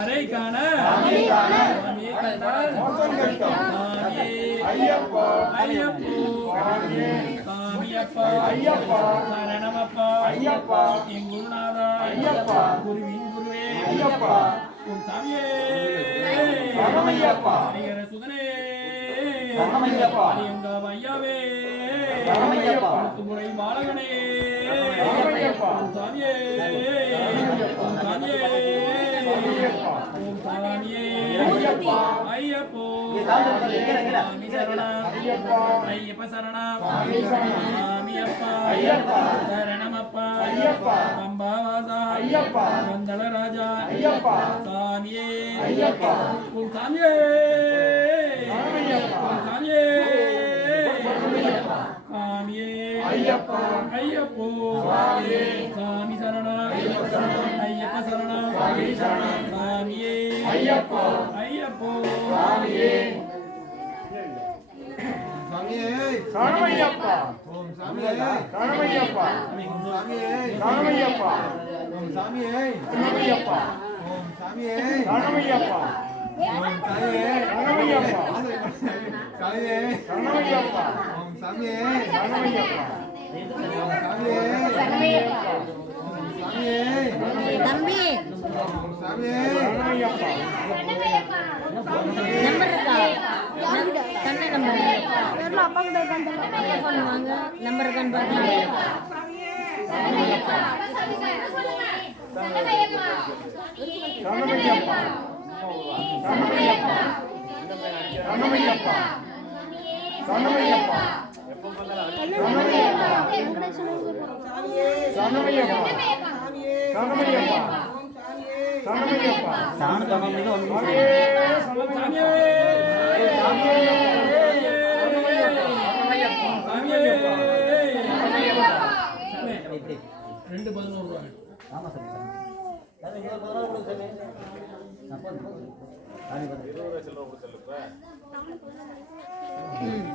அரைக்கான ஐயப்பா ஐயப்பா சரணமப்பா ஐயப்பா என் குருநாதா ஐயப்பா குருவின் குருவே ஐயப்பா உன் சாமியே சரணமையப்பா ஹரிஹர சுதனே சரணமையப்பா எங்காம் ஐயாவே சரணமையப்பா முறை பாலகனே சரணமையப்பா உன் சாமியே உன் சாமியே ஓம் சாமியே ஐயப்பா ஐயப்போ சாமி சரணம் ஐயப்பா ஐயப்ப சரணம் சாமி சரணம் சாமி அப்பா ஐயப்பா சரணமப்பா ஐயப்பா அம்பாவாசா ஐயப்பா மந்தள ராஜா ஐயப்பா சாமியே ஐயப்பா உன் சாமியே சரணமையப்பா உன் சாமியே சரணமையப்பா சாமியே ஐயப்பா ஐயப்போ சாமியே சாமி சரணம் ஐயப்ப சரணம் சாமி சரணம் சாமியே ஐயப்பா ஐயப்போ சாமியே சரணமையப்பா ஓம் சாமியே சரணமையப்பா சாமியே சரணமையப்பா ஓம் சாமியே சரணமையப்பா ஓம் சாமியே சரணமையப்பா ஓம் சாமியே சரணமையப்பா சாமியே சரணமையப்பா ஓம் சாமியே சரணமையப்பா ஓம் சாமியே ஓம் சாமியே தம்பி ஓம் சாமியே சரணமையப்பா நம்பர் இருக்கா கண்ண நம்பர் அப்பா ஃபோன் வாங்க நம்பர் இருக்கான்னு பார்க்கலாம் சரணமையப்பா சரணமையப்பா சரணமையப்பா சரணமையப்பா சரணமையப்பா சரணமையப்பா சரணமையப்பா சரணமையப்பா ரெண்டு 11 ரூபாய் ம்